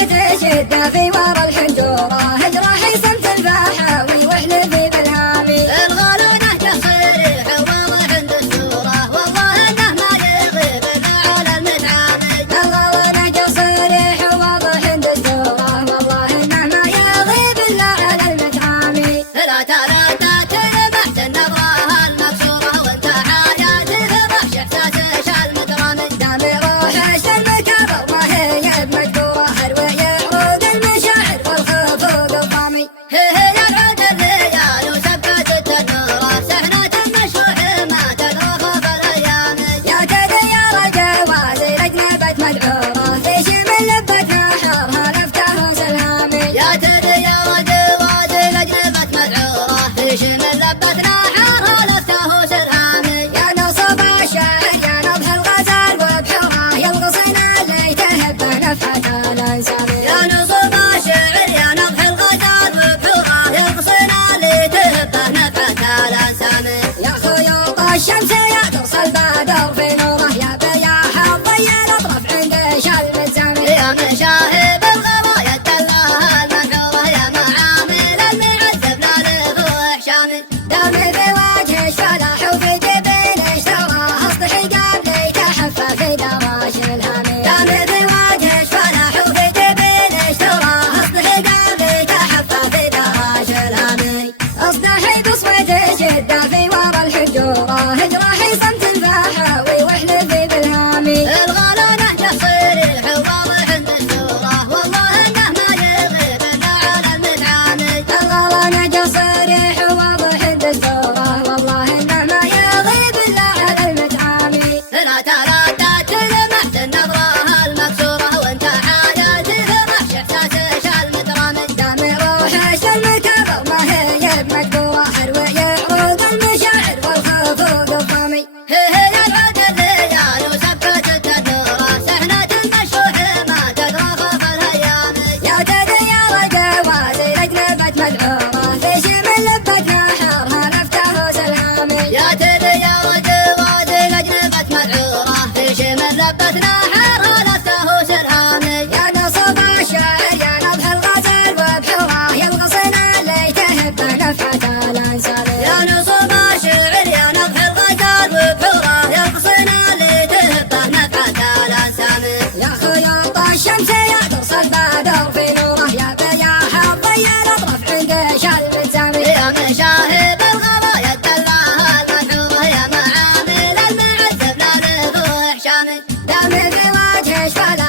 بصمة شدة في ورا الحنجورة هجرة حصن البحاوي واحلفي بالهامي الغالو نهجه صريح وواضح عند الصورة والله انه ما يغيب على المتعامي الغالو نهجه صريح وواضح عند الصورة والله انه ما يغيب الا على المتعامي لا ترددت لمحت النظرة المكسورة وانت حياتي فرح احساس شال مكرمي دامي روح شمك والله هي بمقدورة هروي عروق المشاعر والخفوق الضامي هي العود الليال وسبت التنورة سحنة مشروح ما تدرخ بالايام يا تدير الجوازي لجنبت مدعورة في شمل لبتها حرها لفتها سلامي يا تدير الجوازي لجنبت مدعورة في شمل لبتنا حارها لفته سلامي يا نصب الشعر يا نبض الغزال وبحوره يلغصن اللي تهب نفحة الانسامي يا نصب الشعر يا نضح الغزال وبحوره يغصن اللي تهبه نفحة الانسامي يا خيوط الشمس يا درس البدر في نوره يا بياح الضي الاطراف عند شل الزامي يا مشاهب الغوايا الدلال المنحورة يا معامل المعذب لا لفوح شامل دامي بوجه الفلاح وفي جبين اشتراه اصطحي قبلي تحفى في دراش الهامي دامي بوجه الفلاح وفي جبين اشتراه اصطحي قلبي تحفى في دراج الهامي اصطحي بصمة شدة في ورا الحجورة هجرة حصن البحاوي واحلفي بالهامي الغالو نهجه صريح وواضح عند الصورة والله انه ما يغيب الا على المتعامي الغلا نهجه صريح وواضح عند الصورة والله انه ما يغيب الا على المتعامي لا ترددت لمحت النظرة المكسورة وانت حياتي فرح احساس شال مكرمي دامي روح شمك والله هي بمقدورة هروي عروق المشاعر والخفوق الضامي هي العود الليال وسبت التنورة سحنة مشروح ما تدرخ بالايام يا تدير الجوازي لجنبت مدعورة في شمل لبتها حرها لفتها سلامي يا تدير الجوازي لجنبت مدعورة في شمل لبتنا حارها لفته سلامي يا نصب الشعر يا نبض الغزال وبحوره يلغصن اللي تهب نفحة الانسامي يا نصب الشعر يا نضح الغزال وبحوره يغصن اللي تهبه نفحة الانسامي يا خيوط الشمس يا درس البدر في نوره يا بياح الضي الاطراف عند شل الزامي يا مشاهب الغوايا الدلال المنحورة يا معامل المعذب لا لفوح شامل دامي بوجه الفلاح